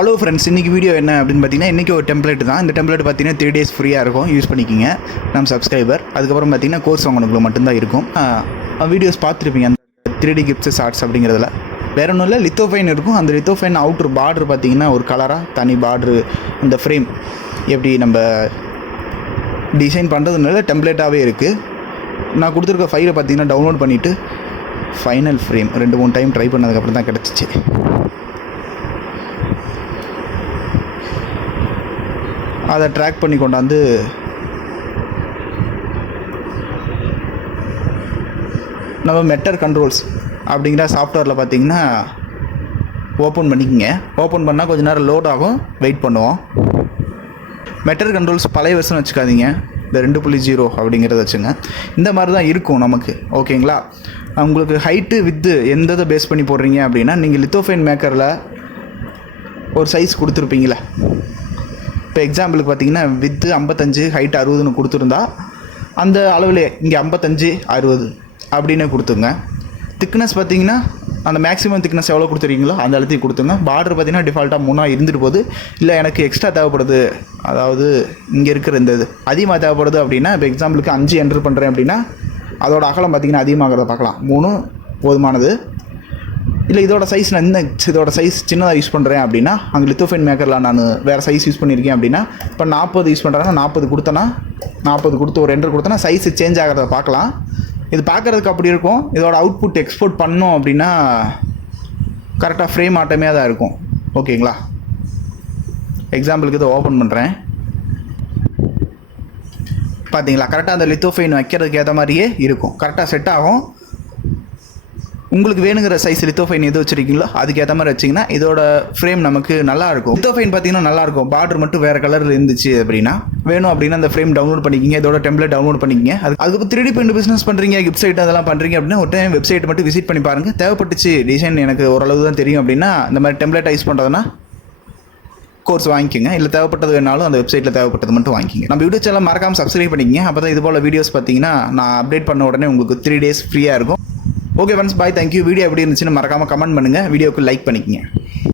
Hello friends, இன்றைக்கி video என்ன அப்படின்னு பார்த்தீங்கன்னா, இன்றைக்கி ஒரு டெம்ப்ளேட் தான். இந்த டெம்ப்ளேட் பார்த்தீங்கன்னா 3 days ஃப்ரீயாக இருக்கும், யூஸ் பண்ணிக்கிங்க நம்ம சப்ஸ்கிரைபர். அதுக்கப்புறம் பார்த்தீங்கன்னா கோர்ஸ் வாங்கினவங்களுக்கு மட்டும்தான் இருக்கும். வீடியோஸ் பார்த்துருப்பீங்க அந்த 3D கிஃப்ட்ஸ் ஷார்ட்ஸ் அப்படிங்கிறதுல. வேறு ஒன்றும் இல்லை, லித்தோஃபைன் இருக்கும். அந்த லித்தோஃபைன் அவுட்ரு பார்டர் பார்த்தீங்கன்னா ஒரு கலராக தனி பார்ட்ரு, அந்த ஃப்ரேம் எப்படி நம்ம டிசைன் பண்ணுறதுனால டெம்ப்ளேட்டாகவே இருக்குது. நான் கொடுத்துருக்க ஃபைலை பார்த்தீங்கன்னா டவுன்லோட் பண்ணிவிட்டு ஃபைனல் ஃப்ரேம் 2-3 டைம் ட்ரை பண்ணதுக்கப்புறம் தான் கிடச்சிச்சு. அதை ட்ராக் பண்ணி கொண்டாந்து நம்ம மெட்டர் கண்ட்ரோல்ஸ் அப்படிங்கிற சாஃப்ட்வேரில் பார்த்தீங்கன்னா ஓப்பன் பண்ணிக்கோங்க. ஓப்பன் பண்ணால் கொஞ்சம் நேரம் லோட் ஆகும், வெயிட் பண்ணுவோம். மெட்டர் கண்ட்ரோல்ஸ் பழைய வெர்ஷன் வச்சுக்காதீங்க, இந்த 2.0 அப்படிங்கிறத வச்சுங்க. இந்த மாதிரி தான் இருக்கும் நமக்கு, ஓகேங்களா? உங்களுக்கு ஹைட்டு வித்து எந்த இதை பேஸ் பண்ணி போடுறீங்க அப்படின்னா, நீங்கள் லித்தோஃபைன் மேக்கரில் ஒரு சைஸ் கொடுத்துருப்பீங்களே. இப்போ எக்ஸாம்பிளுக்கு பார்த்தீங்கன்னா வித்து 55, ஹைட் 60ன்னு கொடுத்துருந்தா அந்த அளவில் இங்கே 55, 60 அப்படின்னு கொடுத்துங்க. திக்னஸ் பார்த்தீங்கன்னா அந்த மேக்ஸிமம் திக்னஸ் எவ்வளோ கொடுத்துருக்கீங்களோ அந்த அளவுக்கு கொடுத்துங்க. பார்டர் பார்த்தீங்கன்னா டிஃபால்ட்டாக 3 இருந்துட்டு போகுது. இல்லை எனக்கு எக்ஸ்ட்ரா தேவைப்படுது, அதாவது இங்கே இருக்கிற இந்த இது அதிகமாக தேவைப்படுது அப்படின்னா, இப்போ எக்ஸாம்பிளுக்கு 5 என்ட்ரு பண்ணுறேன் அப்படின்னா அதோட அகலம் பார்த்திங்கன்னா அதிகமாகிறத பார்க்கலாம். 3 போதுமானது. இல்லை இதோட சைஸ் நான் இதோட சைஸ் சின்னதாக யூஸ் பண்ணுறேன் அப்படின்னா, அங்கே லித்தோஃபைன் மேக்கரில் நான் வேறு சைஸ் யூஸ் பண்ணியிருக்கேன் அப்படின்னா, இப்போ 40 யூஸ் பண்ணுறேன்னா 40 கொடுத்தேன்னா 40 கொடுத்து ஒரு என்ட்ரு கொடுத்தேன்னா சைஸ் சேஞ்ச் ஆகிறத பார்க்கலாம். இது பார்க்குறதுக்கு அப்படி இருக்கும். இதோட அவுட்புட் எக்ஸ்போர்ட் பண்ணோம் அப்படின்னா கரெக்டாக ஃப்ரேம் ஆட்டமே தான் இருக்கும், ஓகேங்களா? எக்ஸாம்பிளுக்கு இதை ஓப்பன் பண்ணுறேன். பார்த்தீங்களா, கரெக்டாக அந்த லித்தோஃபைன் வைக்கிறதுக்கு ஏற்ற மாதிரியே இருக்கும், கரெக்டாக செட் ஆகும். உங்களுக்கு வேணுங்கிற சைஸ் லித்தோஃபைன் எது வச்சுருக்கீங்களோ அதுக்கேற்ற மாதிரி வச்சிங்கன்னா இதோட ஃப்ரேம் நமக்கு நல்லாயிருக்கும். லித்தோஃபைன் பார்த்தீங்கன்னா நல்லாயிருக்கும். பார்டர் மட்டும் வேறு கலரில் இருந்துச்சு அப்படின்னா, வேணும் அப்படின்னா அந்த ஃப்ரேம் டவுன்லோட் பண்ணிக்கிங்க, இதோட டெம்ப்ளேட் டவுன்லோட் பண்ணிக்கிங்க. அதுக்கப்புறம் 3D பிரிண்ட் பிஸ்னஸ் பண்ணுறீங்க, கிஃப்ட் சைட் அதெல்லாம் பண்ணுறீங்க அப்படின்னா ஒரு டைம் வெப்சைட் மட்டும் விசிட் பண்ணி பாருங்கள். தேவைப்பட்டுச்சு டிசைன் எனக்கு ஓரளவு தான் தெரியும் அப்படின்னா இந்த மாதிரி டெம்ப்ளேட் யூஸ் பண்ணுறதுனா கோர்ஸ் வாங்கிக்கோங்க. இல்லை தேவைப்பட்டது வேணாலும் அந்த வெப்சைட்டில் தேவைப்பட்டது மட்டும் வாங்கிக்கிங்க. நம்ம யூடியூப் சேனல் மறக்காமல் சப்ஸ்கிரைப் பண்ணிக்கிங்க. அப்போ தான் இது போல் வீடியோஸ் பார்த்தீங்கன்னா நான் அப்டேட் பண்ண உடனே உங்களுக்கு 3 days ஃப்ரீயாக இருக்கும். ஓகே ஃப்ரெண்ட்ஸ், பாய், தேங்க்யூ. வீடியோ எப்படி இருந்துச்சுன்னு மறக்காமல் கமெண்ட் பண்ணுங்கள், வீடியோக்கு லைக் பண்ணிக்கங்க.